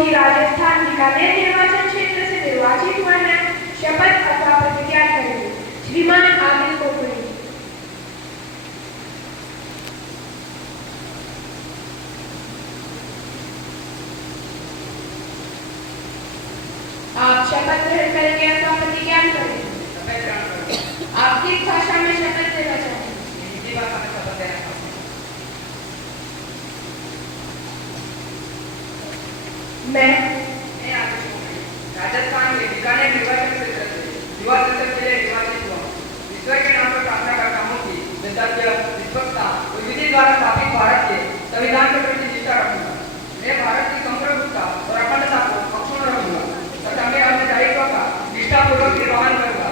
कि राजस्थान बीकानेर निर्वाचन क्षेत्र से निर्वाचित हुए हैं, शपथ अथवा प्रतिज्ञा करेंगे। श्रीमान आदिल कोकड़ी। आप शपथ ग्रहण करेंगे अथवा प्रतिज्ञा करेंगे। आप किस भाषा में शपथ लेना चाहेंगे? हिंदी भाषा में शपथ लेना चाहूँगा। मैं राजस्थान में बीकानेर निर्वाचन क्षेत्र से युवा संसद के लिए निर्वाचित हुआ। ईश्वर के नाम पर प्रार्थना करता हूँ कि मैं सत्य, निष्पक्षता और विधि द्वारा स्थापित भारत के संविधान के प्रति निष्ठा रखूंगा। मैं भारत की संप्रभुता और अखंडता को अक्षुण्ण रखूंगा तथा मैं अपने दायित्व का निष्ठापूर्वक निर्वहन करूंगा।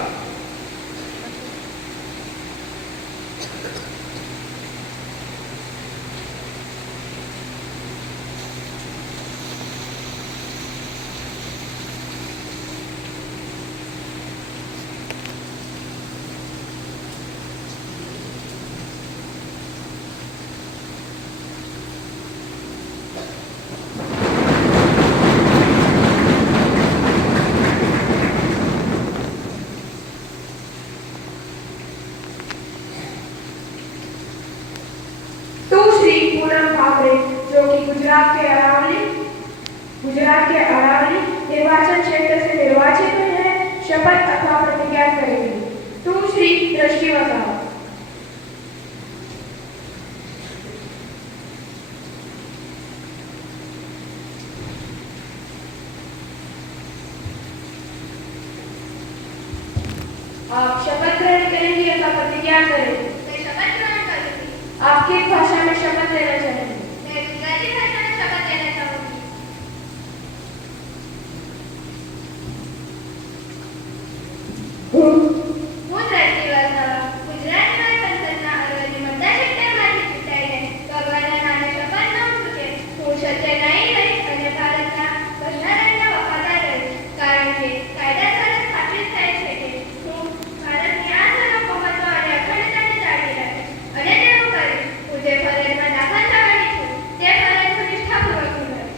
जो कि गुजरात के अरावली निर्वाचन क्षेत्र से निर्वाचित हुए हैं, शपथ अथवा प्रतिज्ञा करेंगे। तू श्री दृष्टि वसाव। आप शपथ ग्रहण करेंगे अथवा प्रतिज्ञा करेंगे? मैं शपथ ग्रहण करूंगी। आप किस भाषा में शपथ लेना चाहेंगे? मैं गुजराती भाषा में शपथ लेना चाहूंगी। હું દ્રષ્ટિ વસાવા ગુજરાતમાં સંસદના અરવલ્લી મતદારક્ષેત્રમાંથી ચૂંટાઈને ભગવાનના નામે શપથ લઉં છું કે હું સત્ય નહીં રહીશ અને ભારતના બંધારણના વફાદાર રહીશ, કારણ કે કાયદા દ્વારા સ્થાપિત થાય છે કે હું ભારતની આ સાર્વભૌમત્વ અને અખંડતાને જાળવી રાખીશ અને તેવું કરીશ. હું જે ફરજમાં દાખલ થવાની છું તે ફરજ હું નિષ્ઠાપૂર્વક નિભાવીશ.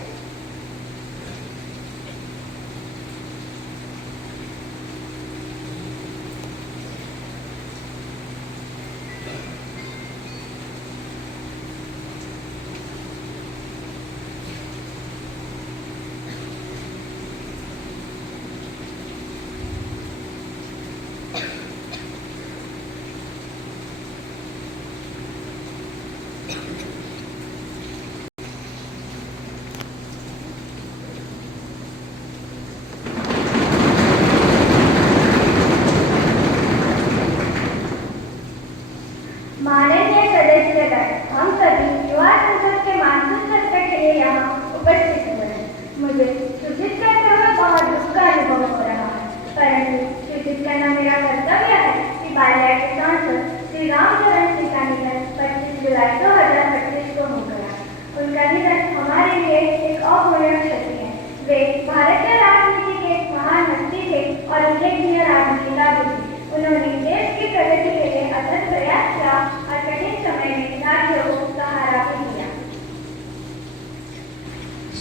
माननीय सदस्यगण, हम सभी युवा संसद के मानसिक सत्र के लिए यहाँ उपस्थित हुए हैं। मुझे सूचित करते हुए बहुत दुख का अनुभव हो रहा है, परंतु सूचित करना मेरा कर्तव्य है कि बालिया के सांसद श्री रामचरण सिंह का निधन 25 जुलाई 2025 को हो गया। उनका निधन हमारे लिए एक अपूर्णीय क्षति है। वे भारतीय राजनीति के एक महान हस्ती थे और उल्लेखनीय राजनीतिज्ञ भी थे। उन्होंने देश की प्रगति के लिए अथक प्रयास किया और कठिन समय में राज्यों को सहारा भी दिया।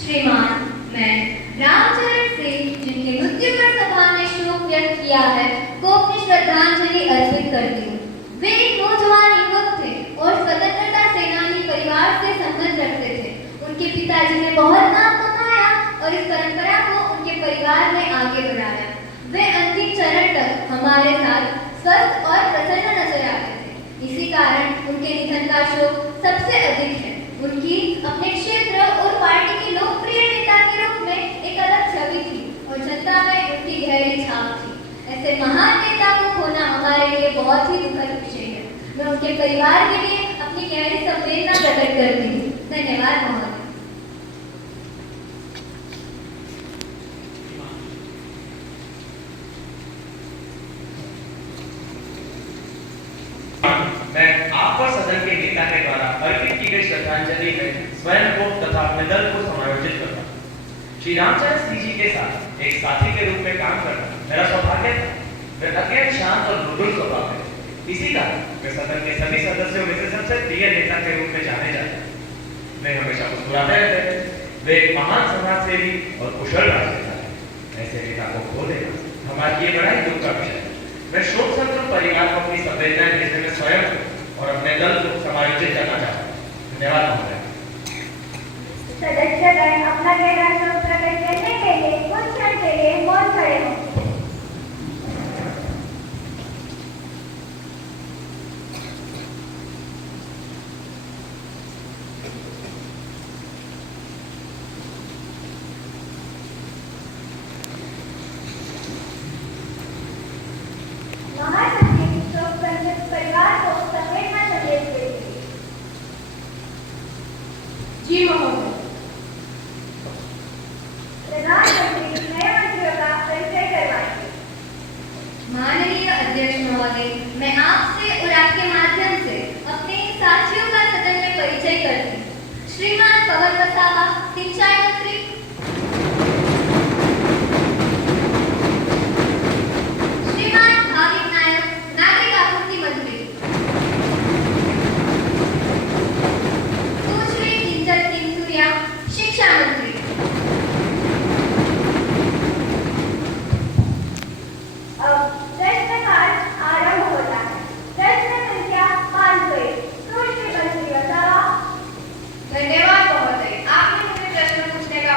श्रीमान, मैं रामचरण सिंह, जिनकी मृत्यु पर सभा ने शोक व्यक्त किया है, को अपनी श्रद्धांजलि अर्पित करती हूँ। वे एक नौजवान युवक थे और स्वतंत्रता सेनानी परिवार से संबंध रखते थे। उनके पिताजी ने बहुत नाम कमाया और इस परंपरा को उनके परिवार ने आगे बढ़ाया। वे अंतिम चरण तक हमारे साथ स्वस्थ और प्रसन्न नजर आते थे। इसी कारण उनके निधन का शोक सबसे अधिक है। उनकी अपने क्षेत्र और पार्टी के लोकप्रिय नेता के रूप में एक अलग छवि थी और जनता में उनकी गहरी छाप थी। ऐसे महान नेता को खोना हमारे लिए बहुत ही दुखद विषय है। मैं उनके परिवार के लिए अपनी गहरी संवेदना प्रकट करती हूँ। धन्यवाद महोदय। मैं आपको सदन के नेता के द्वारा अर्पित की गई श्रद्धांजलि में स्वयं को तथा अपने दल को समायोजित करता हूँ। श्री रामचरण सिंह जी के साथ एक साथी के रूप में काम करना मेरा सौभाग्य था। वे अत्यंत शांत और मृदुल स्वभाव है। इसी कारण वे सदन के सभी सदस्यों में से सबसे प्रिय नेता के रूप में जाने जाते हैं। वे हमेशा मुस्कुराते रहते थे। वे एक महान समाज सेवी और कुशल राजनेता हैं। ऐसे नेता को खो देना हमारे लिए बड़ा ही दुख का विषय है। मैं शोक संतप्त परिवार को अपनी संवेदनाएं भेजने में स्वयं और अपने दल को समायोजित करना चाहता हूँ। धन्यवाद महोदय। सदस्यगण अपना गहरा शोक प्रकट करने के लिए कुछ क्षण के लिए मौन खड़े हों। महासचिव शोक संतप्त परिवार को संवेदना संदेश देंगे। जी महोदय। प्रधानमंत्री नए मंत्रियों का परिचय करवाएंगे। माननीय अध्यक्ष महोदय, मैं आपसे और आपके माध्यम से अपने साथियों का सदन में परिचय करती हूँ। श्रीमान पवन वसावा, सिंचाई मंत्री। श्रीमान भाविक नायक, नागरिक आपूर्ति मंत्री। सुश्री किंजल किंसुरिया, शिक्षा मंत्री। अब प्रश्नकाल आरंभ होता है। प्रश्न संख्या 501। सुश्री बंसी वसावा। धन्यवाद महोदय, आपने मुझे प्रश्न पूछने का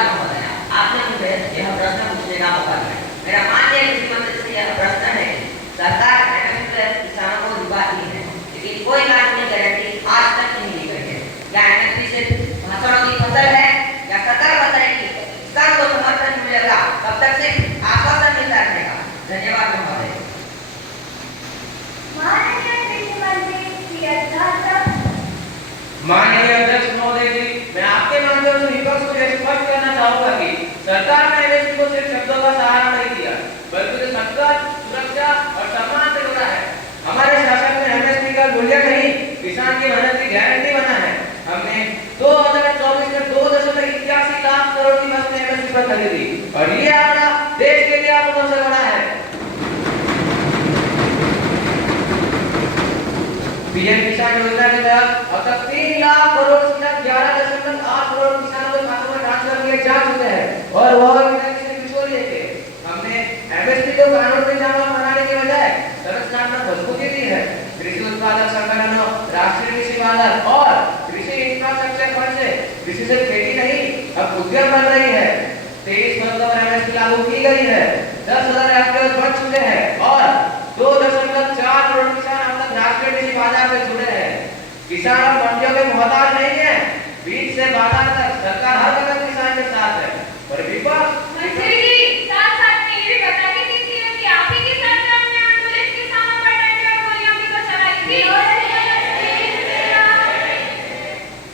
धन्यवाद महोदय, आपने मुझे यह प्रश्न पूछने का मौका दिया। मेरा माननीय कृषि मंत्री से यह प्रश्न है कि सरकार एमएसपी किसानों को दिलवाती है, लेकिन कोई कानूनी गारंटी आज तक नहीं दी गई है। क्या एमएसपी सिर्फ भाषणों की फसल है या सरकार बताए कि किसान को समर्थन मिलेगा तब तक सिर्फ आश्वासन मिलता रहेगा? धन्यवाद महोदय। माननीय कृषि मंत्री श्री अध्यक्ष माननीय अध्यक्ष महोदय जी, मैं आपके माध्यम से विपक्ष को यह स्पष्ट करना चाहूंगा कि सरकार ने एमएसपी को सिर्फ शब्दों का सहारा नहीं दिया, बल्कि उसे सकल, सुरक्षा और सम्मान से जोड़ा है। हमारे शासन में एमएसपी का मूल्य नहीं, किसान की मेहनत की गारंटी बना है। हमने 2024 में 2.81 लाख करोड़ की फसलें एमएसपी पर खरीदी और ये आंकड़ा देश के लिए आप सबसे बड़ा है। पीएम किसान योजना के तहत अब तक 3 लाख करोड़ से 11.8 करोड़ किसानों के खातों में ट्रांसफर किए जा चुके हैं और वह बिना किसी बिचौलिए के। हमने एमएसपी को कानून में जमा बनाने के बजाय संरचनात्मक मजबूती दी है। कृषि उत्पादक संगठनों, राष्ट्रीय कृषि बाजार और कृषि इंफ्रास्ट्रक्चर फंड से कृषि से खेती नहीं अब उद्यम बन रही है। 23 फसलों पर एमएसपी लागू की गई है, 10,000 एफपीओ बढ़ चुके हैं और 2.4 करोड़ किसान अब तक राष्ट्रीय कृषि बाजार से जुड़े हैं। किसान अब मंडियों के मोहताज नहीं है, बीज से बाजार तक सरकार हर कदम किसान के साथ है। और विपक्ष मंत्री जी, साथ-साथ में ये भी बता के दीजिए कि आप ही की सरकार ने आंदोलित किसानों पर डंडे और गोलियां भी तो चलाई थी।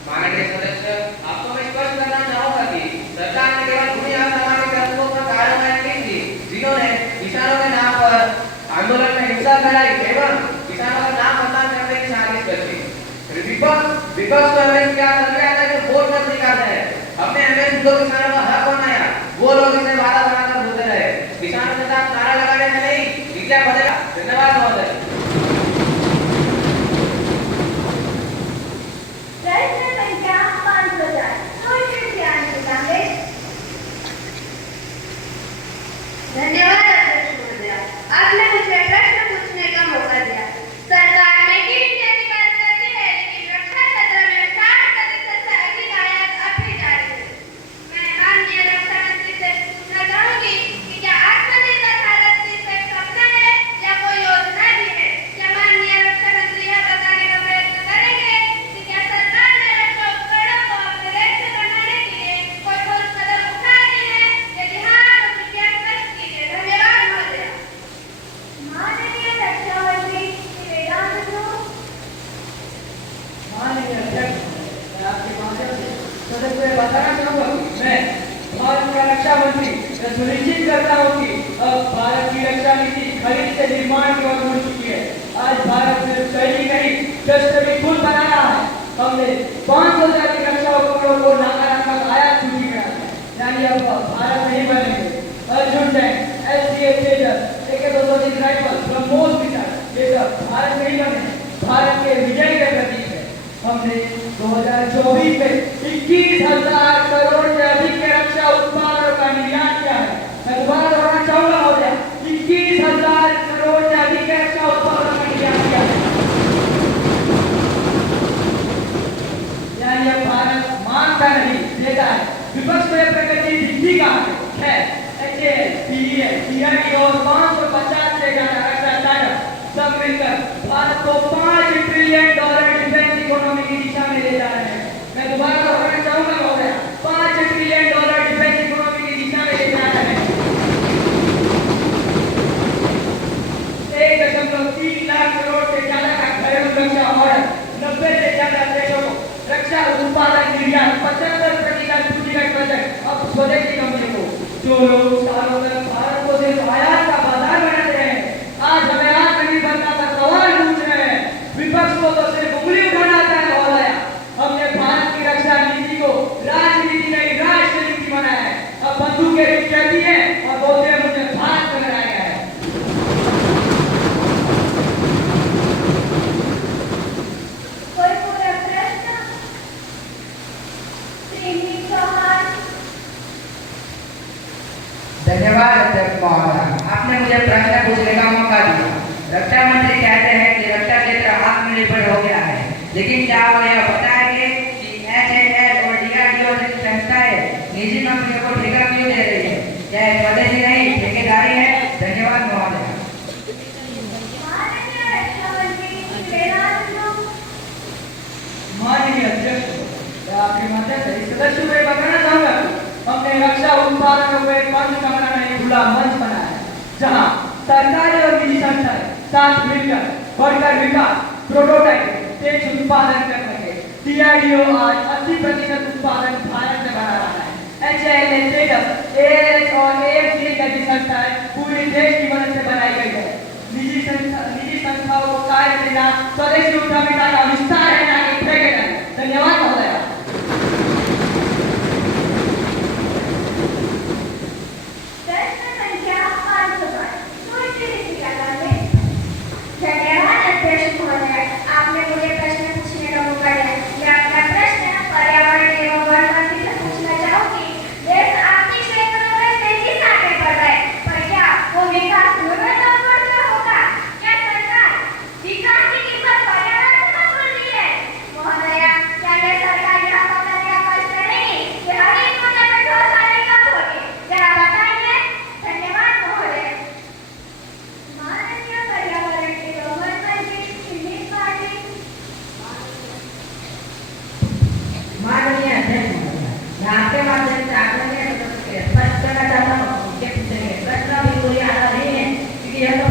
माननीय सदस्य, आपको मैं स्पष्ट करना चाहूंगा कि सरकार ने केवल भूमि आंदोलन के तत्वों पर कार्रवाई की थी, जिन्होंने किसानों के नाम पर आंदोलन में हिंसा फैलाई एवं किसानों का नाम बदनाम करने की साजिश रची। विपक्ष को हमें क्या समझाया था कि वोट मत निकालना है। हमने एमएसपी को किसानों का हक बनाया, वो लोग इसे वादा बनाकर भूलते रहे। किसानों के साथ नारा लगाने से नहीं, नीतियां बदलेगा। धन्यवाद महोदय। प्रश्न संख्या 5,000 धन्यवाद अध्यक्ष महोदय, आपने मुझे प्रश्न पूछने का मौका दिया। सरकार मेक इन इंडिया की बात करती है, लेकिन रक्षा क्षेत्र में 60% से अधिक आयात अब भी जारी है। मैं माननीय रक्षा मंत्री से पूछना चाहूंगी कि क्या आत्मनिर्भर भारत सिर्फ एक सपना है या कोई योजना भी है? क्या माननीय रक्षा मंत्री यह बताने का प्रयत्न करेंगे कि क्या सरकार ने रक्षा उपकरणों को अपने देश से बनाने के लिए कोई ठोस कदम उठाए हैं? यदि हाँ, तो कृपया स्पष्ट कीजिए। धन्यवाद महोदय। माननीय रक्षा मंत्री श्री वेदांत जो माननीय अध्यक्ष, मैं आपके माध्यम से सदस्य को बताना चाहूंगा कि मैं भारत का रक्षा मंत्री यह सुनिश्चित करता हूँ कि अब भारत की रक्षा नीति खरीद से निर्माण की ओर मुड़ चुकी है। आज भारत सिर्फ सैनिक नहीं, शस्त्र भी खुद बना रहा है। हमने 500 से अधिक रक्षा उपकरणों को नकारात्मक आयात सूची में डाला है, यानी अब भारत में ही बनेंगे। अर्जुन टैंक, LCA तेजस, AK-230 राइफल, ब्रह्मोस मिसाइल, ये सब भारत में ही बने हैं। भारत के विजय के प्रतीक है। हमने 2024 में 21,000 करोड़ से अधिक के रक्षा उत्पादों का निर्यात किया है। मैं दोबारा दोहराना चाहूंगा महोदय, 21,000 करोड़ से अधिक के रक्षा उत्पादों का निर्यात किया है। यानी अब भारत मांगता नहीं, देता है। विपक्ष में प्रगति दिखती कहाँ है? HAL, PEL, DRDO और 550 से ज्यादा रक्षा स्टार्टअप सब मिलकर भारत को $5 ट्रिलियन डिफेंस इकोनॉमी की दिशा में ले जा रहे हैं। मैं दोबारा दोहराना चाहूंगा महोदय, $5 ट्रिलियन डिफेंस इकोनॉमी की दिशा में ले जा रहे हैं। 1.3 लाख करोड़ से ज्यादा का घरेलू रक्षा ऑर्डर, 90 से ज्यादा देशों को रक्षा उत्पादन निर्यात, 75% पूंजीगत बजट अब स्वदेशी कंपनी को। जो लोग सालों तक भारत को सिर्फ आयात का बाजार बनाते रहे, आज हमें आत्मनिर्भरता का सवाल पूछ रहे हैं। विपक्ष को तो सिर्फ उंगली उठाना आता है महोदय। हमने भारत की रक्षा नीति को राजनीति नहीं, राष्ट्र नीति बनाया है। अब बंदूकें रुक जाती है और बोलते हैं मुझे भारत में बनाया गया है। कोई पूरा प्रश्न श्री चौहान। धन्यवाद अध्यक्ष महोदय, आपने मुझे प्रश्न पूछने का मौका दिया। रक्षा मंत्री कहते हैं कि रक्षा क्षेत्र आत्मनिर्भर हो गया है, लेकिन क्या वो यह बताएंगे कि HAL और DRDO जैसी संस्थाएं निजी कंपनियों को को ठेका क्यों दे रही है? क्या ये स्वदेशी नहीं ठेकेदारी है? धन्यवाद महोदय। माननीय अध्यक्ष, मैं आपके माध्यम से इस सदस्य को बताना चाहूंगा कि हमने रक्षा उत्पादनों को एक मंच का बनाना एक खुला मंच बनाया है, जहां सरकारी और निजी संस्थाएं साथ मिलकर बढ़कर विकास, प्रोटोटाइप, तेज उत्पादन कर सके। DRDO आज 80% उत्पादन भारत में बना रहा है। HAL, तेजस, ALS और AFC जैसी संस्थाएं पूरे देश की मदद से बनाई गई है। निजी संस्थाओं को कार्य देना स्वदेशी उद्यमिता का विस्तार है, ना कि ठेकेदारी। धन्यवाद महोदय। प्रश्न संख्या 505 धन्यवाद अध्यक्ष महोदय, आपने मुझे प्रश्न पूछने का मौका दिया। मैं अपना प्रश्न पर्यावरण एवं वन मंत्री से पूछना चाहूंगी। देश आर्थिक क्षेत्रों में तेजी से आगे बढ़ रहा है, पर क्या वो विकास न्यूनतम दर से होगा? क्या सरकार विकास की कीमत पर्यावरण से वसूल रही है? महोदय, क्या ये सरकार यह बताने का कष्ट करेगी कि हरित ऊर्जा में ठोस हानि कब होगी? जरा बताइए। धन्यवाद महोदय। माननीय पर्यावरण एवं वन मंत्री श्री पाटिल। माननीय अध्यक्ष महोदय, मैं आपके माध्यम से आदरणीय सदस्य से स्पष्ट करना चाहता हूँ कि प्रश्न भी कोई आधा नहीं है, क्योंकि यह तो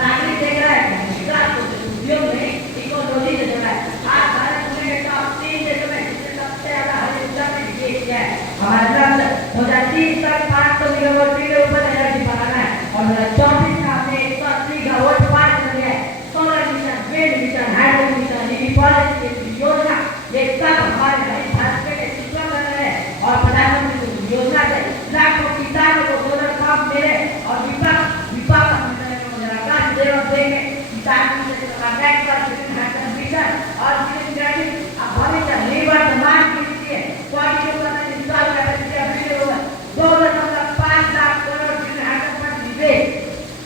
नागरिक देख रहा है विकास को उद्योग में इकोलॉजी से जुड़ा है। आज भारत दुनिया के टॉप 3 देशों में जिसने सबसे ज्यादा हरित ऊर्जा में निवेश किया है। हमारा लक्ष्य 2030 तक 500 गीगावाट के ऊपर एनर्जी बनाना है और 2024 में हमने 180 गीगावाट पार कर लिया है। Solar mission, wind mission, hydro mission, EV policy योजना, ये सब हमारे भारत के नेतृत्व कर रहे हैं और प्रधानमंत्री योजना से लाखों किसानों को सोलर पंप मिले और विपक्ष देंगे किसान मिशन और भविष्य निर्वर्तमान के लिए 2.5 लाख करोड़ निवेश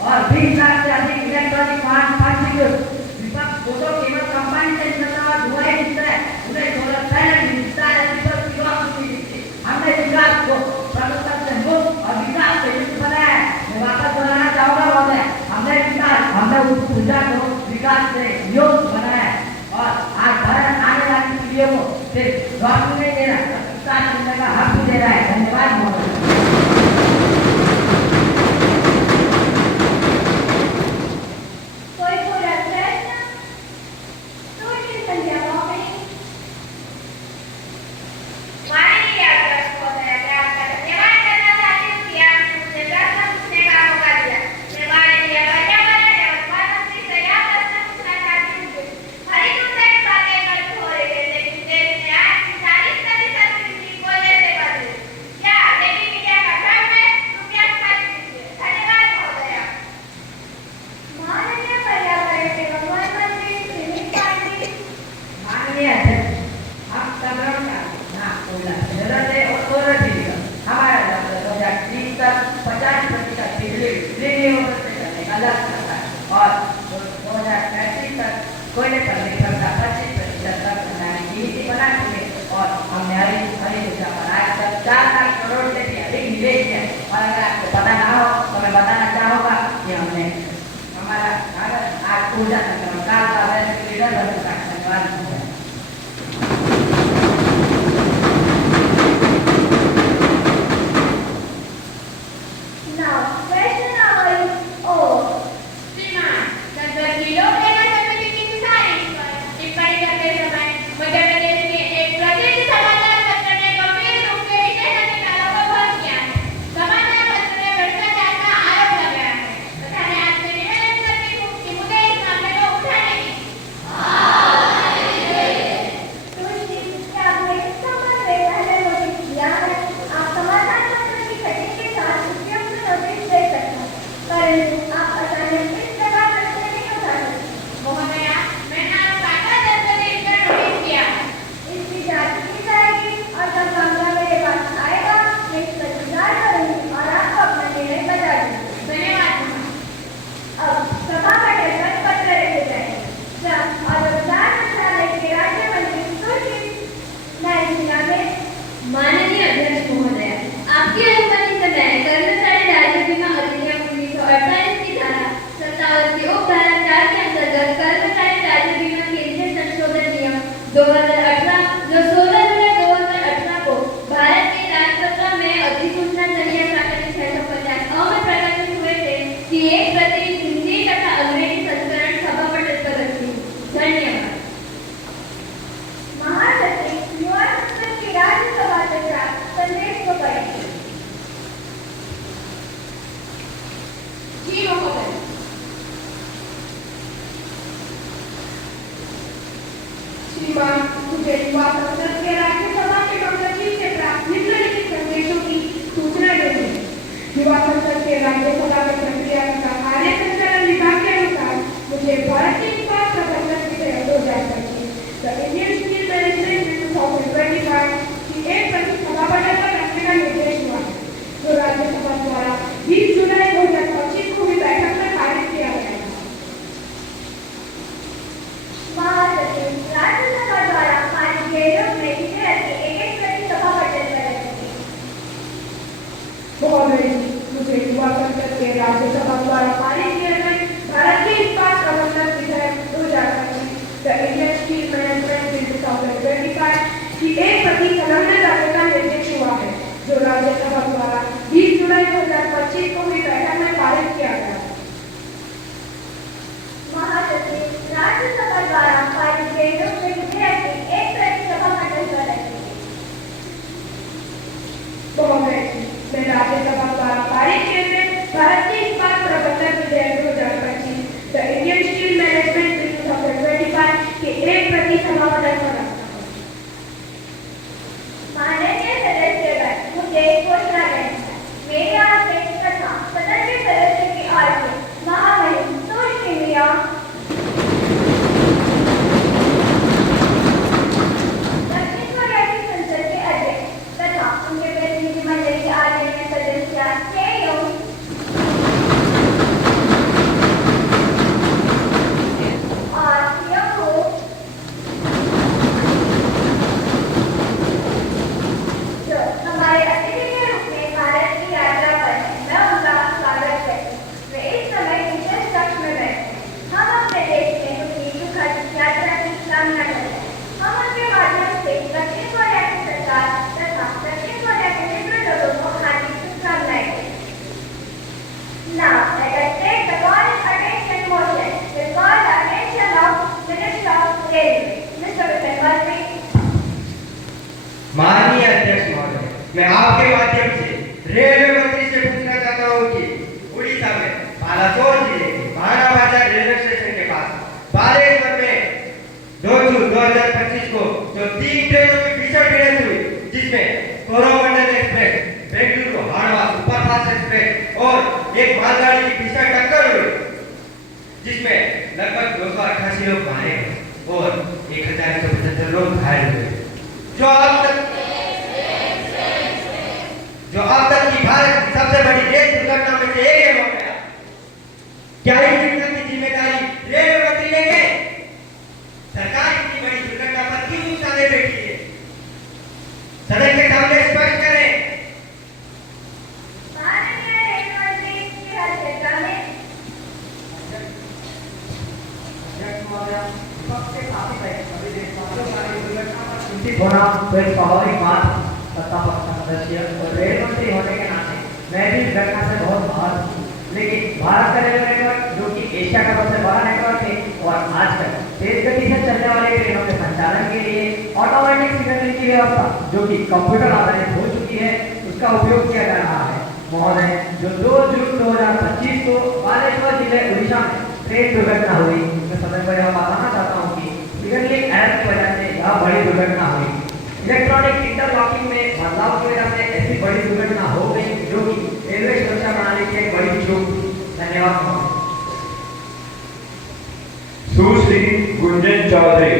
और 20 लाख से अधिक इलेक्ट्रॉनिक वाहन कॉन्ट्रीब्यूट। विपक्ष फोटो केवल कंबाइन से धुआं दिखता है, उन्हें सोलर पैनल मिलता है, विपक्ष की बात नहीं दिखती। हमने विकास को प्रदूषण से मुक्त और विकास से युक्त बनाया है। मैं वापस दोहराना चाहूंगा महोदय, हमने ऊर्जा को विकास से युक्त बनाया है और आज भारत आने वाली पीढ़ियों को सिर्फ रोशनी नहीं दे रहा, विकास करने का हक भी दे रहा है। धन्यवाद महोदय। कोई पूरा प्रश्न? दूसरी संख्या माननीय अध्यक्ष महोदय, मैं आपका धन्यवाद करना चाहती हूँ कि आपने मुझे प्रश्न पूछने का मौका दिया। मैं माननीय पर्यावरण एवं वन मंत्री से यह प्रश्न पूछना चाहती हूँ कि हरित ऊर्जा की बातें गर्व हो रही है, लेकिन देश में आज 40% बिजली कोयले से बन रही है। क्या लेकिन मीडिया का भ्रम है? कृपया स्पष्ट कीजिए। धन्यवाद महोदय। माननीय पर्यावरण एवं वन मंत्री श्री पाटिल। माननीय अध्यक्ष, हम तमाम जरूरत है और सोलर बिजली हमारा 2030 तक 50% बिजली रिन्यूएबल से करने का लक्ष्य रखा है और 2035 तक कोयले पर निर्भरता 25% तक बनाने की नीति बना चुके और हमने हरित ऊर्जा पर आज तक 4 लाख करोड़ से भी अधिक निवेश किया है। और अगर आपको पता ना हो तो मैं बताना चाहूँगा कि हमने हमारा आज ऊर्जा संक्रमण काल का वैश्विक लीडर बन चुका है। धन्यवाद महोदय। Now, question number 4. श्रीमान, संसदीय लोक सेवा समिति की सिफारिश पर टिप्पणी करते समय मध्य प्रदेश के एक प्रसिद्ध समाचार पत्र ने गंभीर रूप से विशेष अधिकारों को भंग किया है। समाचार पत्र में भ्रष्टाचार का आरोप लगाया है तथा मैं आपसे निवेदन करती हूँ कि मुझे इस मामले को युवा संसद के राज्यसभा के डॉक्टर जी से प्राप्त निम्नलिखित संदेशों की सूचना देते हैं। युवा संसद के राज्यसभा में प्रक्रिया तथा कार्य संचालन विभाग के अनुसार मुझे भारतीय इस्पात प्रबंधन विषय 2025 द इंडियन स्टील मैनेजमेंट 2025 की एक प्रति सभा पटल पर रखने का निर्देश हुआ है, जो राज्यसभा द्वारा 20 जुलाई 2025 को हुई बैठक में पारित किया गया है। महासचिव राज्यसभा द्वारा पारित विधेयक में विधेयक की एक प्रति सभा पटल पर रखेंगे। महोदय जी, मुझे युवा संसद के राज्यसभा द्वारा पारित किए गए भारतीय इस्पात प्रबंधन विधेयक 2025 the Indian steel management bill 2025 की एक प्रति संलग्न करने का निर्देश हुआ है, जो राज्यसभा द्वारा 20 जुलाई 2025 को हुई बैठक में पारित किया गया है। महासचिव राज्यसभा द्वारा पारित विधेयक में विधेयक की एक प्रति सभा पटल पर रखेंगे। महोदय जी, मैं राज्यसभा द्वारा पारित किए गए भारतीय इस्पात प्रबंधन विधेयक 2025 the Indian steel management bill 2025 की एक प्रति सभा पटल पर रखता हूं। माननीय सदस्यगण, मुझे घोषणा करनी है। मेरे हाथ में तथा सदन के सदस्य की ओर से महामहिम सुश्री मिया दक्षिण कोरिया की संसद के अध्यक्ष तथा उनके प्रतिनिधिमंडल के आदरणीय सदस्य चेयोंग और योंगहो जो हमारे अतिथि के रूप में भारत की यात्रा पर हैं, मैं उनका स्वागत करती हूँ। वे इस समय विशेष कक्ष में बैठे हैं। हम अपने देश में उनकी सुखद यात्रा की कामना करते हैं। हम उनके माध्यम से दक्षिण कोरिया की सरकार तथा दक्षिण कोरिया के मित्र लोगों को हार्दिक शुभकामनाएं देते हैं। Now, let us take the call's attention motion to call the attention of Minister of Railway, Mr. Vipin Valli. माननीय अध्यक्ष महोदय, मैं आपके माध्यम से रेलवे मंत्री से पूछना चाहता हूँ कि उड़ीसा में बालासोर जिले के महाराजा रेलवे स्टेशन के पास बालेश्वर में 2 जून 2025 को जो 3 ट्रेनों की भीषण भिड़ंत हुई, जिसमें Coromandel express, Bengaluru Howrah superfast express और एक मालगाड़ी की भीषण टक्कर हुई, जिसमें लगभग 288 लोग मारे गए और 1175 लोग घायल हुए। जो अब तक की भारत की सबसे बड़ी रेल दुर्घटना में से एक हो गया। क्या इस घटना की जिम्मेदारी रेलवे मंत्री लेंगे? सरकार इतनी बड़ी दुर्घटना पर क्यों उछाले बैठी है? सदन के सामने स्पष्ट करें। माननीय रेल मंत्री श्री हर्षिता में अध्यक्ष महोदय, विपक्ष के साथी अभी देशवासियों की दुर्घटना पर चिंतित होना तो एक स्वाभाविक बात। सत्ता पक्ष का सदस्य और रेल मंत्री होने के नाते मैं भी इस घटना से बहुत आहत हूँ, लेकिन भारत का रेलवे नेटवर्क, जो कि एशिया का सबसे बड़ा नेटवर्क है और आजकल तेज गति से चलने वाले ट्रेनों के संचालन के लिए ऑटोमेटिक सिग्नलिंग की व्यवस्था, जो कि कंप्यूटर आधारित हो चुकी है, उसका उपयोग किया जा रहा है। महोदय, जो 2 जून 2025 को बालेश्वर जिले उड़ीसा में ट्रेन दुर्घटना हुई, मैं सदन को यह बताना चाहता हूँ कि सिग्नलिंग एरर की वजह से यह बड़ी दुर्घटना हुई। इलेक्ट्रॉनिक इंटरलॉकिंग में बदलाव की वजह से ऐसी बड़ी दुर्घटना हो गई, जो कि रेलवे सुरक्षा प्रणाली की एक बड़ी चूक थी। धन्यवाद। सुश्री गुंजन चौधरी।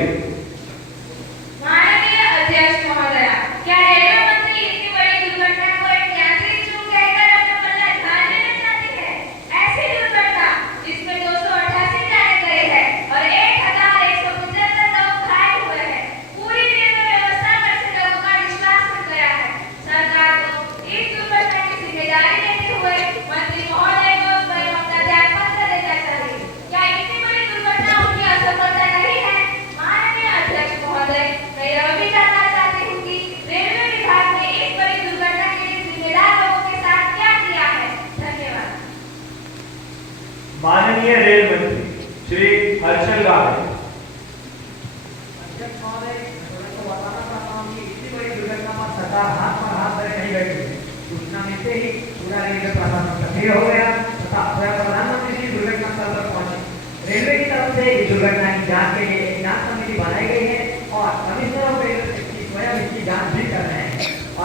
माननीय अध्यक्ष महोदय, क्या रेलवे मंत्री इतनी बड़ी दुर्घटना को एक यांत्रिक चूक कहकर अपना पल्ला ध्यान देना चाहती है? ऐसी दुर्घटना जिसमें 288 जाने गए हैं और 1175 लोग घायल हुए हैं, पूरी रेलवे व्यवस्था पर से लोगों का विश्वास उठ गया है। सरकार को इस दुर्घटना की जिम्मेदारी लेते हुए मंत्री महोदय को स्वयं अपना ध्यान पत्र देना चाहिए। क्या इतनी बड़ी दुर्घटना उनकी असफलता नहीं है? माननीय अध्यक्ष महोदय, मैं यह भी जानना चाहती हूँ कि रेलवे विभाग ने इस बड़ी दुर्घटना के लिए जिम्मेदार लोगों के साथ क्या किया है? धन्यवाद। माननीय रेल मंत्री श्री हर्षल गांधी। अध्यक्ष महोदय, मैं तो बताना चाहता हूँ कि इतनी बड़ी दुर्घटना पर सरकार हाथ पर हाथ धरे नहीं बैठी है। सूचना मिलते ही पूरा रेलवे प्रशासन सक्रिय हो गया तथा स्वयं प्रधानमंत्री जी दुर्घटना स्थल पर पहुंचे। रेलवे की तरफ से इस दुर्घटना की जांच के लिए एक जांच समिति बनाई गई है और कमिश्नर ऑफ रेलवे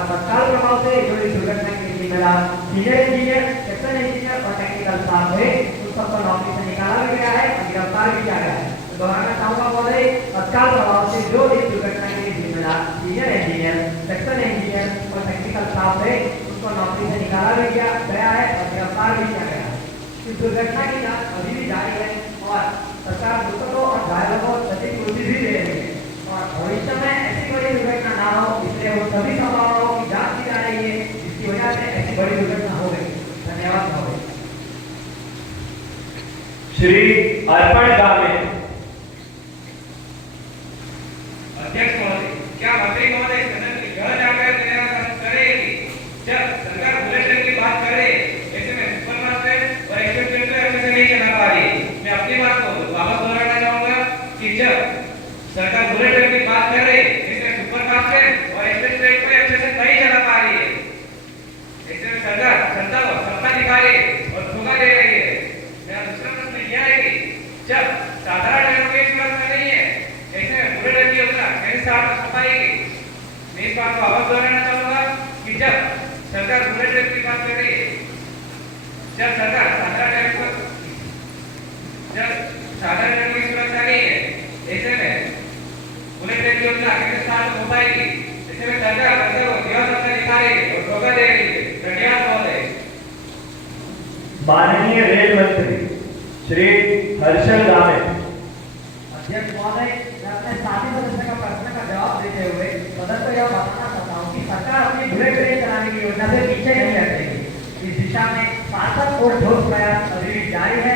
तत्काल प्रभाव से जो इस दुर्घटना के जिम्मेदार सीनियर इंजीनियर, सेक्शन इंजीनियर और टेक्निकल स्टाफ है उन सबको नौकरी से निकाला भी गया है और गिरफ्तार भी किया गया है। तो दोहराना चाहूंगा महोदय, तत्काल प्रभाव से जो इस दुर्घटना के जिम्मेदार सीनियर इंजीनियर, सेक्शन इंजीनियर और टेक्निकल स्टाफ है उसको नौकरी से निकाला भी गया है और गिरफ्तार भी किया गया है। इस दुर्घटना की जांच अभी भी जारी है और सरकार मृतकों और घायलों को क्षतिपूर्ति भी दे रही है और भविष्य में ऐसी बड़ी दुर्घटना ना हो इसलिए वो सभी संभावनाओं की जांच की जा रही है जिसकी वजह से ऐसी बड़ी दुर्घटना हो गई। धन्यवाद महोदय। श्री अर्पण गामे। अध्यक्ष महोदय, क्या मंत्री महोदय सदन के घर जाकर मेरा करेगी? जब सरकार बुलेट ट्रेन की बात करे ऐसे में सुपरफास्ट और एक्सप्रेस ट्रेन ऐसे नहीं चला पा रही। मैं अपनी बात को वापस दोहराना चाहूंगा कि जब सरकार बुलेट ट्रेन की बात कर रही है इसमें सुपरफास्ट ट्रेन और एक्सप्रेस ट्रेन को अच्छे से नहीं चला पा रही है। ऐसे में सरकार जनता को सत्ता दिखा रही है और धोखा दे रही है। मेरा दूसरा प्रश्न यह है कि जब साधारण ट्रेन की व्यवस्था नहीं है ऐसे में बुलेट ट्रेन की योजना कैसे साफ सफाई? मैं इस बात को वापस दोहराना चाहूंगा कि जब सरकार बुलेट ट्रेन की बात कर रही है, जब सरकार साधारण ट्रेन की सुरक्षा नहीं है ऐसे में बुलेट ट्रेन की योजना कैसे साफ हो पाएगी? ऐसे में सरकार जनता को केवल सत्ता दिखा रही है और धोखा दे रही है। धन्यवाद महोदय। माननीय रेल मंत्री श्री हर्षल गामे। अध्यक्ष महोदय, मैं अपने साथी सदस्य का प्रश्न का जवाब देते हुए सदन को यह बताना चाहता हूँ कि सरकार अपनी बुलेट ट्रेन चलाने की योजना से पीछे नहीं हटेगी। इस दिशा में सार्थक और ठोस प्रयास अभी भी जारी है।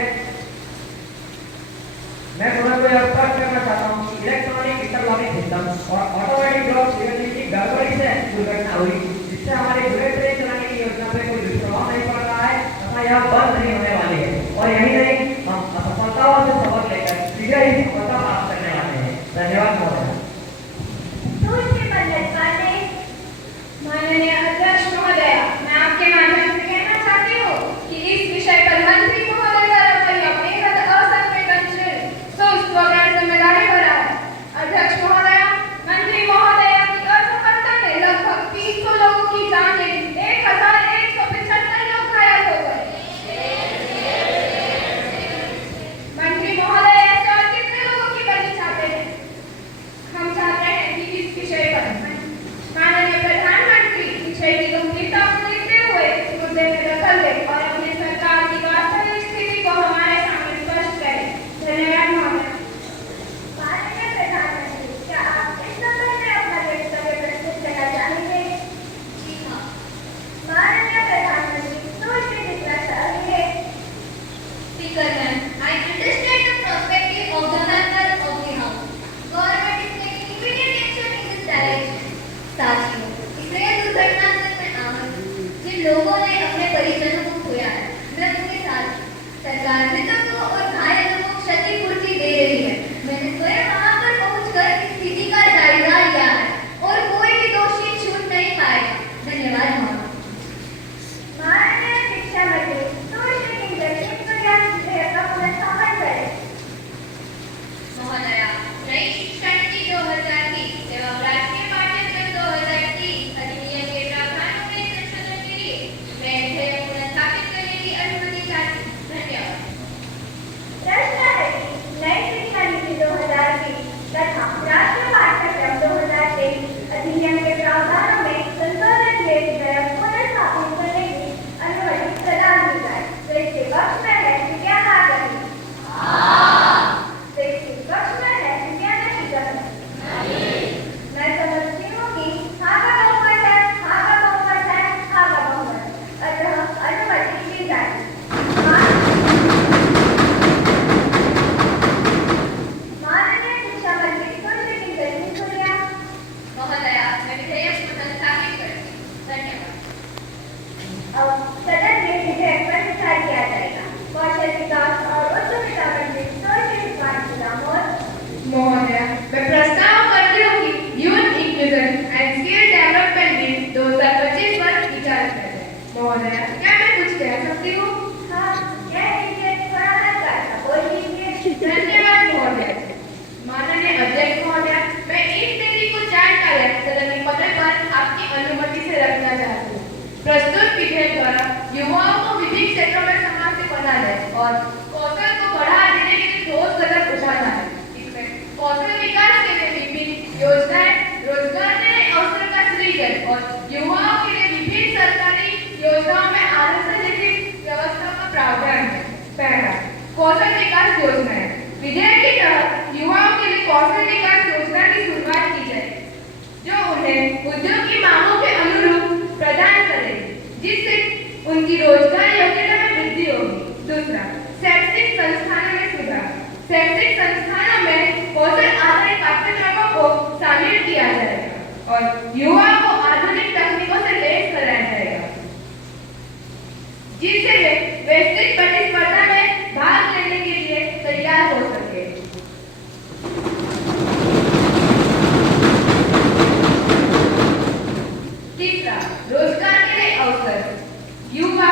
मैं सदन को यह स्पष्ट करना चाहता हूँ कि इलेक्ट्रॉनिक इंटरलॉकिंग सिस्टम और ऑटोमेटिक ब्लॉक सिग्नलिंग की गड़बड़ी से दुर्घटना हुई जिससे हमारी बुलेट ट्रेन चलाने की योजना पर कोई दुष्प्रभाव नहीं पड़ रहा है तथा यह बंद नहीं होने वाली है। और यही नहीं, हम असफलताओं से सबक लेकर शीघ्र ही सफलता प्राप्त करने वाले हैं। धन्यवाद महोदय। माननीय अध्यक्ष महोदय, मैं आपके माध्यम से कहना चाहती हूँ कि इस विषय पर मंत्री महोदय का रवैया बेहद असंवेदनशील, सुस्त व गैर जिम्मेदारी भरा है। अध्यक्ष महोदय, मंत्री महोदय की असफलता में लगभग 300 लोगों की जान गई, 1175 लोग घायल हो गए। मंत्री महोदय, ऐसे और कितने लोगों की बलि चाहते हैं? हम चाहते हैं कि इस विषय पर माननीय प्रधानमंत्री विषय की गंभीरता को देखते हुए इस मुद्दे में दखल ले और अपनी सरकार की वास्तविक स्थिति को हमारे सामने स्पष्ट करें। धन्यवाद महोदय। माननीय प्रधानमंत्री, क्या आप इस संदर्भ में अपना वक्तव्य प्रस्तुत करना चाहेंगे? जी हाँ। माननीय प्रधानमंत्री, सोच के जितना चाहिए। Speaker ma'am, I understand the perspective of the member of the House. Government is taking immediate action in this direction. साथियों, इस रेल दुर्घटना से मैं आहत हूँ। जिन लोगों ने अपने परिजनों को खोया है, मैं उनके साथ हूँ। सरकार मृतकों और घायलों को क्षतिपूर्ति दे रही है। मैंने स्वयं वहाँ पर पहुँचकर इस स्थिति का जायजा लिया है और कोई भी दोषी छूट नहीं पाएगा। धन्यवाद महोदय। माननीय शिक्षा मंत्री, सोच के इंटर्नशिप प्रयास विधेयक का पुनर्स्थापन करें। महोदया, नई शिक्षा नीति 2020 एवं राष्ट्रीय पाठ्यक्रम 2030 अधिनियम के प्रावधानों में संशोधन के लिए मैं विधेयक पुनर्स्थापित करने की अनुमति चाहती हूँ। धन्यवाद। प्रश्न है कि नई शिक्षा नीति 2020 तथा राष्ट्रीय पाठ्यक्रम 2023 अधिनियम के प्रावधानों में संशोधन के विधेयक पुनर्स्थापित करने की अनुमति प्रदान की जाए। तो इसके पक्ष में है कि क्या ना करें? तो इसके पक्ष में है कि क्या नहीं करें? मैं समझती हूँ कि हाँ का बहुमत है, हाँ का बहुमत है, हाँ का बहुमत, अतः अनुमति दी जाएगी। माननीय शिक्षा मंत्री सोचने की गलती सुनिया। महोदया, मैं विधेयक पुनर्स्थापित करूँगी। धन्यवाद। अब सदन में विधेयक पर विचार किया जाएगा। कौशल विकास और उच्च शिक्षा मंत्री सोचने की बात महोदय, मैं प्रस्ताव करती हूँ कि youth inclusion and skill development bill 2025 पर विचार किया जाए। महोदय, क्या मैं कुछ कह सकती हूँ? हाँ, कह लीजिए, थोड़ा हल्का सा बोल लीजिए। धन्यवाद महोदय। माननीय अध्यक्ष महोदय, मैं इस नीति को जानकर सदन में पत्र पर आपकी अनुमति से रखना चाहती हूँ। प्रस्तुत विधेयक द्वारा युवाओं को विभिन्न क्षेत्रों में समान से बनाना है और कौशल को बढ़ा देने के लिए ठोस कदम उठाना है। इसमें कौशल विकास के लिए विभिन्न योजनाएं, रोजगार के लिए अवसर का सृजन और युवाओं के लिए विभिन्न सरकारी योजनाओं में आरक्षण जैसी व्यवस्था का प्रावधान है। पहला, कौशल विकास योजनाएं। विधेयक के तहत युवाओं के लिए कौशल विकास योजना की शुरुआत की जाएगी, जो उन्हें उद्योग की मांगों के अनुरूप प्रदान करेगी, जिससे उनकी रोजगार योग्यता में वृद्धि होगी। दूसरा, शैक्षिक संस्थानों में सुधार। शैक्षिक संस्थानों में कौशल आधारित पाठ्यक्रमों को शामिल किया जाएगा और युवाओं को आधुनिक तकनीकों से लैस कराया जाएगा, जिससे वे वैश्विक प्रतिस्पर्धा में भाग लेने के लिए तैयार हो सके। तीसरा, रोजगार के लिए अवसर। युवा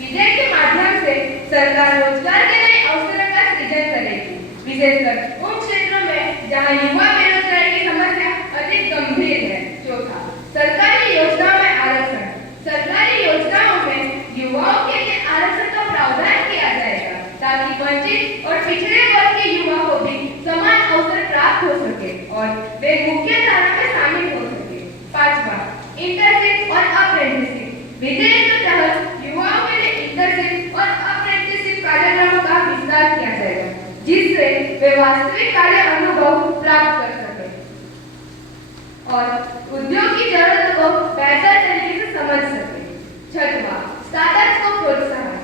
विधेयक के माध्यम से सरकार रोजगार के लिए अवसरों का सृजन करेगी, विशेषकर उन क्षेत्रों में जहां युवा बेरोजगारी की समस्या अधिक गंभीर है। चौथा, सरकारी योजनाओं में आरक्षण। सरकारी योजनाओं में युवाओं के लिए आरक्षण का प्रावधान किया जाएगा, ताकि वंचित और पिछड़े वर्ग के युवा को भी समान अवसर प्राप्त हो सके और वे मुख्य धारा में शामिल हो सके। पांचवा, इंटर्नशिप और अप्रेंटिसशिप। विधेयक के तहत युवाओं के लिए इंटर्नशिप और अप्रेंटिसशिप कार्यक्रमों का विस्तार किया जाएगा, जिससे वे वास्तविक कार्य अनुभव प्राप्त कर सके और उद्योग की जरूरतों को बेहतर तरीके से समझ सके। छठवां, स्टार्टअप्स को प्रोत्साहन।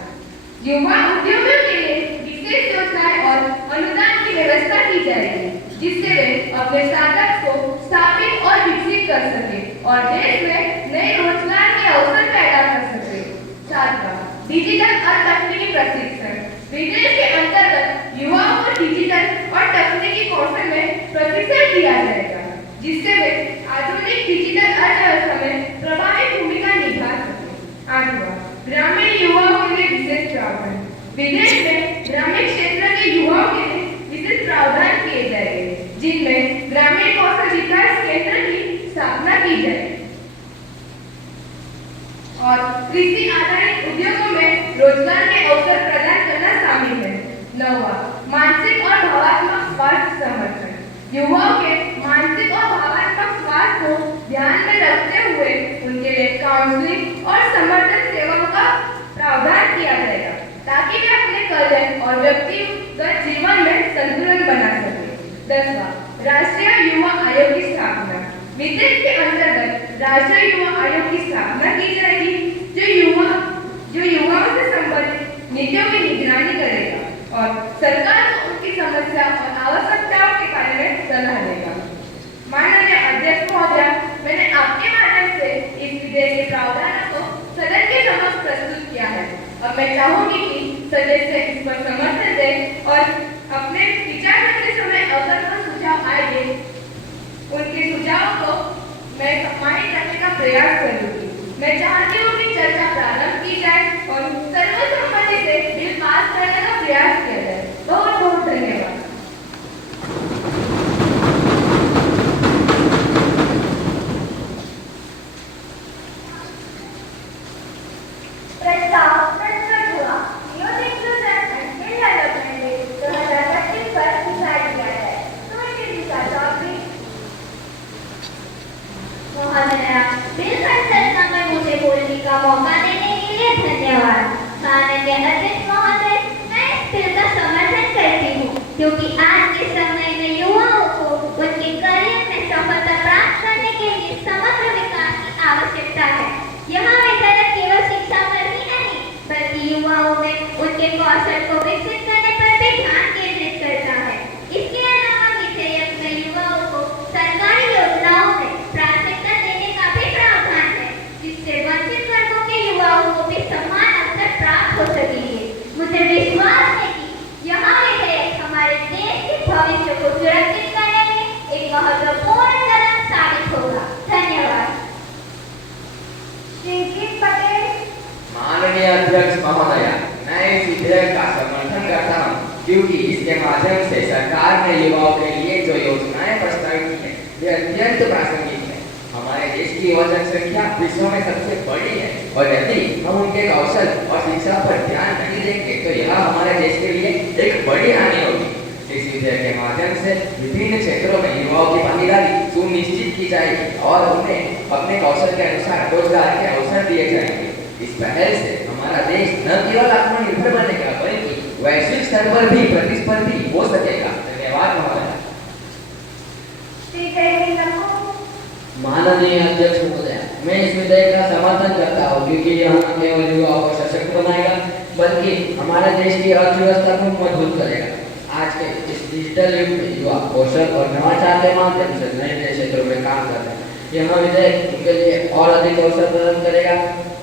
युवा उद्योगों के लिए विशेष योजनाएं और अनुदान की व्यवस्था की जाएगी, जिससे वे अपने स्टार्टअप्स को स्थापित और विकसित कर सके और देश में नए रोजगार के अवसर पैदा कर सके। सातवां, डिजिटल और तकनीकी प्रशिक्षण। विधेयक के अंतर्गत युवाओं को डिजिटल और तकनीकी कौशल में प्रशिक्षण दिया जाएगा, जिससे वे आधुनिक डिजिटल अर्थव्यवस्था में प्रभावी भूमिका निभा सके। आठवां, ग्रामीण युवाओं के लिए विशेष प्रावधान। विधेयक में ग्रामीण क्षेत्र के युवाओं के लिए विशेष प्रावधान किए जाएंगे, जिनमें ग्रामीण कौशल विकास केंद्र की स्थापना की जाएगी और कृषि आधारित उद्योगों में रोजगार के अवसर प्रदान करना शामिल है। नौवां, मानसिक और भावात्मक स्वास्थ्य समर्थन। युवाओं के मानसिक और भावात्मक स्वास्थ्य को ध्यान में रखते हुए उनके लिए काउंसलिंग और समर्थन सेवाओं का प्रावधान किया जाएगा, ताकि वे अपने करियर और व्यक्तिगत जीवन में संतुलन बना सके। 10वां, राष्ट्रीय युवा आयोग की स्थापना। विधेयक के अंतर्गत राष्ट्रीय युवा आयोग की स्थापना की जाएगी, जो युवाओं से संबंधित नीतियों की निगरानी करेगा और सरकार को उनकी समस्या और आवश्यकताओं के बारे में सलाह देगा। माननीय अध्यक्ष महोदय, मैंने आपके माध्यम से इस विधेयक के प्रावधानों को सदन के समक्ष प्रस्तुत किया है। अब मैं चाहूंगी कि सदस्य इस पर समर्थन दें और अपने विचार रखते समय अगर कोई सुझाव आएंगे, उनके सुझावों को मैं सम्मानित करने का प्रयास करूंगी। मैं चाहती हूँ कि चर्चा प्रारंभ की जाए और सर्वसम्मति से बिल पास करने का प्रयास किया जाए। बहुत बहुत धन्यवाद। प्रस्ताव प्रस्तुत हुआ। Youth inclusion and skill development bill 2025 पर डिसाइड किया है। तो इसके दिशा टॉपिक महोदया, बिल संसद में मुझे बोलने का मौका देने के लिए धन्यवाद। माननीय अध्यक्ष महोदय, मैं इस बिल का समर्थन करती हूँ, क्योंकि आज के समय में युवाओं को उनके करियर में सफलता प्राप्त करने के लिए समग्र विकास की आवश्यकता है। यहाँ विधेयक केवल शिक्षा पर ही नहीं, बल्कि युवाओं में उनके कौशल को विकसित करने पर भी ध्यान केंद्रित करता है। इसके अलावा विधेयक में युवाओं को सरकारी योजनाओं में प्राथमिकता देने का भी प्रावधान है, जिससे वंचित वर्गों के युवाओं को भी समान अवसर प्राप्त हो सकेंगे। मुझे विश्वास है कि यह विधेयक हमारे देश के भविष्य को सुरक्षित करने में एक महत्वपूर्ण कदम साबित होगा। धन्यवाद। श्री पटेल। माननीय अध्यक्ष महोदय, मैं इस विधेयक का समर्थन करता हूँ, क्योंकि इसके माध्यम से सरकार ने युवाओं के लिए जो योजनाएं प्रस्तावित की हैं, वे अत्यंत प्रासंगिक है। हमारे देश की युवा जनसंख्या विश्व में सबसे बड़ी है और यदि हम उनके कौशल और शिक्षा पर ध्यान नहीं देंगे तो यह हमारे देश के लिए एक बड़ी हानि होगी। इस विधेयक के माध्यम से विभिन्न क्षेत्रों में युवाओं की भागीदारी सुनिश्चित की जाएगी और उन्हें अपने कौशल के अनुसार रोजगार के अवसर दिए जाएंगे। इस पहल से हमारा देश न केवल आत्मनिर्भर बनेगा बल्कि वैश्विक स्तर पर भी प्रतिस्पर्धी हो सकेगा। धन्यवाद महोदय। माननीय अध्यक्ष महोदय, मैं इस विधेयक का समर्थन करता हूँ क्योंकि यह न केवल युवाओं को सशक्त बनाएगा बल्कि हमारे देश की अर्थव्यवस्था को मजबूत करेगा। आज के इस डिजिटल युग में युवा कौशल और नवाचार के माध्यम से नए नए क्षेत्रों में काम कर रहे हैं। यह विधेयक उनके लिए और अधिक अवसर प्रदान करेगा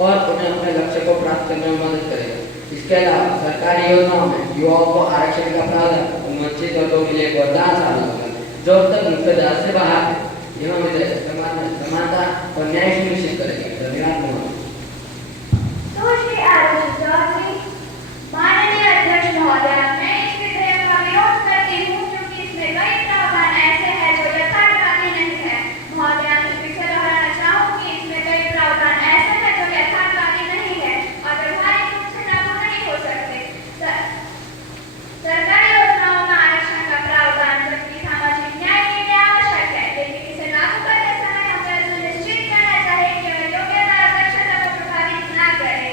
और उन्हें अपने लक्ष्य को प्राप्त करने में मदद करेगा। इसके अलावा सरकारी योजनाओं में युवाओं को आरक्षण का प्रावधान वंचित वर्गों के लिए वरदान साबित होगा जो अब तक मुख्य धारा से बाहर है। यह विधेयक समानता और न्याय सुनिश्चित करेगा। धन्यवाद महोदय। माननीय अध्यक्ष महोदय, मैं इस विधेयक का विरोध करती हूँ क्योंकि इसमें कई प्रावधान ऐसे हैं जो यथार्थवादी नहीं है। महोदय, मैं फिर से दोहराना चाहूँगी, इसमें कई प्रावधान ऐसे हैं जो यथार्थवादी नहीं है और व्यवहारिक रूप से लागू नहीं हो सकते। सरकारी योजनाओं में आरक्षण का प्रावधान जबकि सामाजिक न्याय के लिए आवश्यक है, लेकिन इसे लागू करते समय हमें सुनिश्चित करना चाहिए कि वह योग्यता और दक्षता को प्रभावित न करे।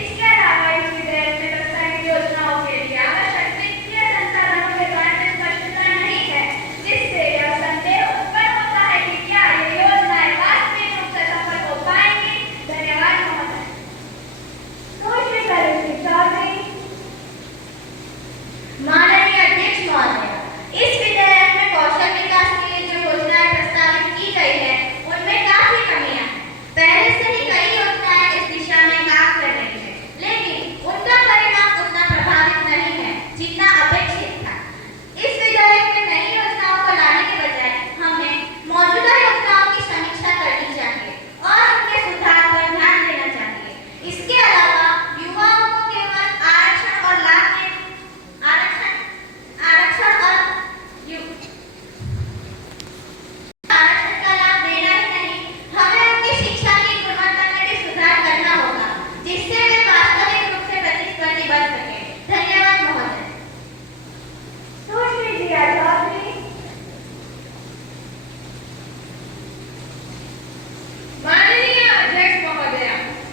इसके अलावा इस विधेयक में प्रस्तावित योजनाओं के लिए आवश्यक वित्तीय संसाधनों के बारे में स्पष्टता नहीं है, जिससे यह संदेह उत्पन्न होता है कि क्या ये योजनाएं वास्तविक रूप से सफल हो पाएंगी। धन्यवाद महोदय। माननीय अध्यक्ष महोदय, इस विधेयक में कौशल विकास के लिए जो योजनाएं प्रस्तावित की गई है उनमें काफी कमियां हैं। पहले से ही कई योजनाएं इस दिशा में काम कर रही है, लेकिन उनका परिणाम उतना प्रभावित नहीं है जितना अपेक्षित था। इस विधेयक में नई योजनाओं को लाने के बजाय हमें मौजूदा योजनाओं की समीक्षा करनी चाहिए और उनके सुधार पर ध्यान देना चाहिए। इसके अलावा युवाओं को केवल आरक्षण और लाभ आरक्षण का लाभ देना ही नहीं, हमें उनकी शिक्षा की गुणवत्ता में भी सुधार करना होगा जिससे वे वास्तविक रूप से प्रतिस्पर्धी बन सके। धन्यवाद महोदय। माननीय अध्यक्ष महोदय,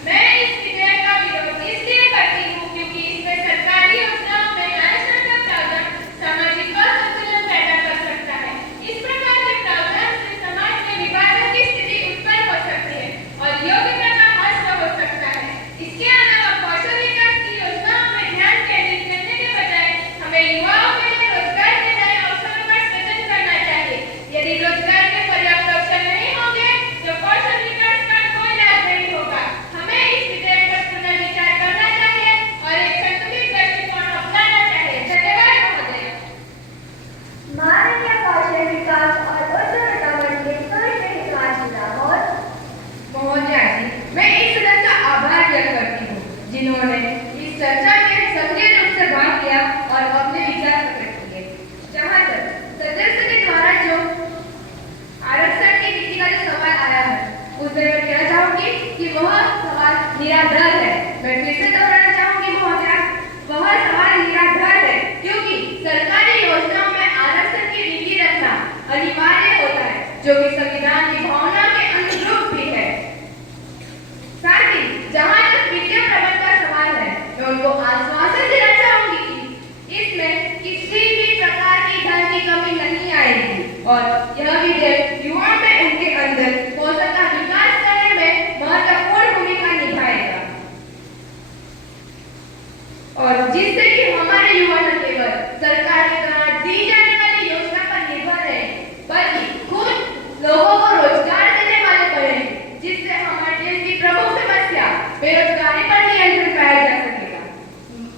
मैं इस विधेयक का विरोध इसलिए करती हूँ क्योंकि इसमें सरकारी योजनाओं में आरक्षण का प्रावधान सामाजिक असंतुलन पैदा कर सकता है। इस प्रकार के प्रावधान से समाज में विभाजन की स्थिति उत्पन्न हो सकती है और योग्यता का नष्ट हो सकता है। इसके अलावा कौशल विकास की योजनाओं में ध्यान केंद्रित करने के बजाय हमें युवाओं के लिए रोजगार के नए अवसरों का सृजन करना चाहिए। यदि रोजगार के पर्याप्त अवसर नहीं होंगे तो कौशल विकास का कोई लाभ नहीं होगा। हमें इस विधेयक पर पुनर्विचार करना चाहिए और एक संतुलित दृष्टिकोण अपनाना चाहिए। धन्यवाद महोदय। माननीय कौशल विकास और उद्यमिता मंत्री सुश्री हिमांशु लाहौर। महोदय जी, मैं इस सदन का आभार व्यक्त करती हूँ जिन्होंने इस चर्चा में सक्रिय रूप से भाग लिया और अपने विचार प्रकट किए। जहाँ तक सदस्य के द्वारा जो आरक्षण की नीति का जो सवाल आया है उसमें मैं कहना चाहूंगी कि वह सवाल निराधार है। मैं फिर से दोहराना चाहूंगी महोदय, वह सवाल निराधार है क्योंकि सरकारी योजनाओं में आरक्षण की नीति रखना अनिवार्य होता है जो कि संविधान की भावना के अनुरूप भी है। साथ ही जहाँ तक वित्तीय प्रबंधन का सवाल है, मैं उनको आश्वासन देना चाहूंगी कि इसमें किसी भी प्रकार की धन की कमी नहीं आएगी और यह विधेयक युवाओं में उनके अंदर कौशल का विकास करने में महत्वपूर्ण भूमिका निभाएगा और जिससे कि हमारे युवा न केवल सरकार के द्वारा दी जाने वाली योजना पर निर्भर रहे बल्कि खुद लोगों को रोजगार देने वाले बने, जिससे हमारे देश की प्रमुख समस्या बेरोजगारी पर नियंत्रण पाया जा सकेगा।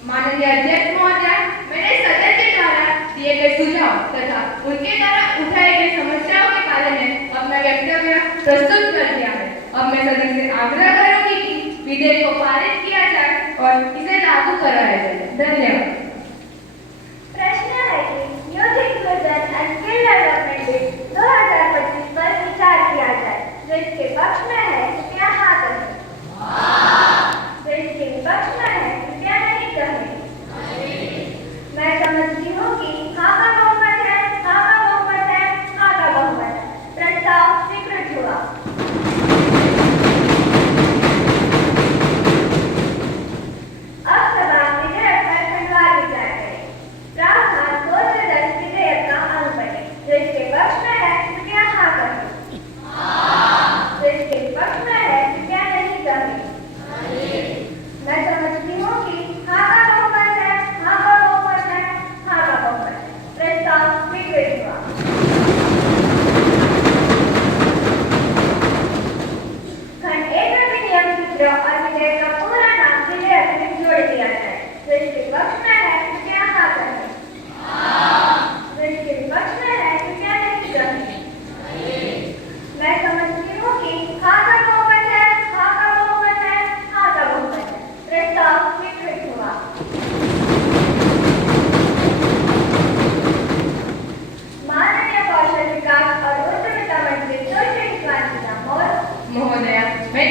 माननीय अध्यक्ष महोदय, मैंने सदन के द्वारा दिए गए सुझाव तथा उनके द्वारा उठाए गए समस्याओं के बारे में अपना वक्तव्य प्रस्तुत कर दिया है। अब मैं सदन से आग्रह करूंगी कि विधेयक को पारित किया जाए और इसे लागू कराया जाए। धन्यवाद। प्रश्न है कि youth inclusion and skill development bill 2025 पर जो इसके पक्ष में है कृपया हाँ कहे। जो इसके विपक्ष में है कृपया नहीं कहे। मैं समझती हूँ कि हाँ का बहुमत है, हाँ का बहुमत है, हाँ का बहुमत है। प्रस्ताव स्वीकृत हुआ। अब सभा विधेयक पर खंडवार विचार करे। प्रावधान 2 से 10 विधेयक का अंग बने। जो इसके पक्ष में है कृपया हाँ कहे। जो इसके विपक्ष में है कृपया नहीं कहे। मैं समझती हूँ कि हाँ का बहुमत है, हाँ का बहुमत है, हाँ का बहुमत है। प्रस्ताव स्वीकृत हुआ। खंड 1 अधिनियम चित्र और विधेयक का पूरा नाम विधेयक में जोड़ दिया जाए। जो इसके पक्ष में है कृपया हाँ कहे। जो इसके विपक्ष में है कृपया नहीं कहे। मैं समझती हूँ कि हाँ का बहुमत है, हाँ का बहुमत है, हाँ का बहुमत है। प्रस्ताव स्वीकृत हुआ। माननीय कौशल विकास और उच्च शिक्षा मंत्री सुश्री स्वाति महोदय, महोदया, मैं